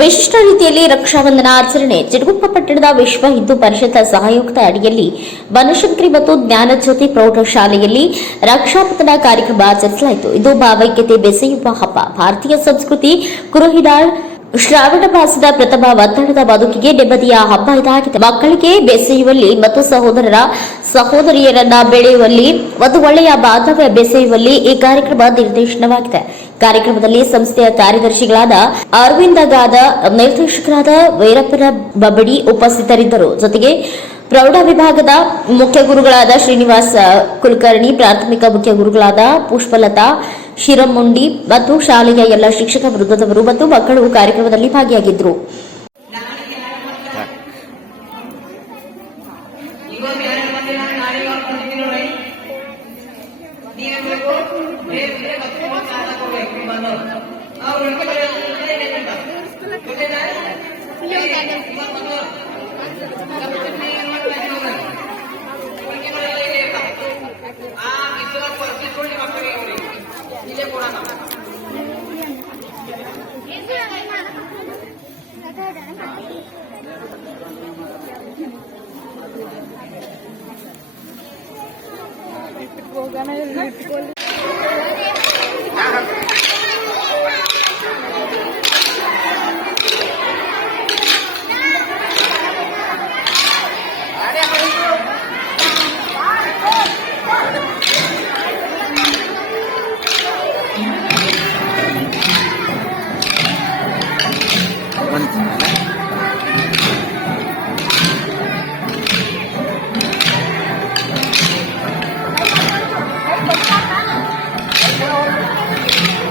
ವಿಶಿಷ್ಟ ರೀತಿಯಲ್ಲಿ ರಕ್ಷಾಬಂಧನ ಆಚರಣೆ ಚಿಟಗುಪ್ಪ ಪಟ್ಟಣದ ವಿಶ್ವ ಹಿಂದೂ ಪರಿಷತ್ ಸಹಯೋಗದ ಅಡಿಯಲ್ಲಿ ಬನಶಂಕರಿ ಮತ್ತು ಜ್ಞಾನಜ್ಯೋತಿ ಪ್ರೌಢಶಾಲೆಯಲ್ಲಿ ರಕ್ಷಾಬಂಧನ ಕಾರ್ಯಕ್ರಮ ಆಚರಿಸಲಾಯಿತು. ಇದು ಭಾವೈಕ್ಯತೆ ಬೆಸೆಯುವ ಹಬ್ಬ. ಭಾರತೀಯ ಸಂಸ್ಕೃತಿ ಕುರುಹಿನಾಳ್ ಶ್ರಾವಣ ಮಾಸದ ಪ್ರಥಮ ಒತ್ತಡದ ಬದುಕಿಗೆ ನೆಮ್ಮದಿಯ ಹಬ್ಬ ಇದಾಗಿದೆ. ಮಕ್ಕಳಿಗೆ ಬೆಸೆಯುವಲ್ಲಿ ಮತ್ತು ಸಹೋದರರ ಸಹೋದರಿಯರನ್ನ ಬೆಳೆಯುವಲ್ಲಿ ಒಂದು ಒಳ್ಳೆಯ ಬಾಂಧವ್ಯ ಬೆಸೆಯುವಲ್ಲಿ ಈ ಕಾರ್ಯಕ್ರಮ ನಿರ್ದೇಶನವಾಗಿದೆ. ಕಾರ್ಯಕ್ರಮದಲ್ಲಿ ಸಂಸ್ಥೆಯ ಕಾರ್ಯದರ್ಶಿಗಳಾದ ಅರವಿಂದ ಗಾದ, ನಿರ್ದೇಶಕರಾದ ವೀರಪ್ಪನ ಬಬಡಿ ಉಪಸ್ಥಿತರಿದ್ದರು. ಜೊತೆಗೆ ಪ್ರೌಢ ವಿಭಾಗದ ಮುಖ್ಯ ಗುರುಗಳಾದ ಶ್ರೀನಿವಾಸ ಕುಲಕರ್ಣಿ, ಪ್ರಾಥಮಿಕ ಮುಖ್ಯ ಗುರುಗಳಾದ ಪುಷ್ಪಲತಾ ಶಿರಮುಂಡಿ ಮತ್ತು ಶಾಲೆಯ ಎಲ್ಲ ಶಿಕ್ಷಕ ವೃಂದದವರು ಮತ್ತು ಮಕ್ಕಳು ಕಾರ್ಯಕ್ರಮದಲ್ಲಿ ಭಾಗಿಯಾಗಿದ್ದರು. ಹೋಗೋಣ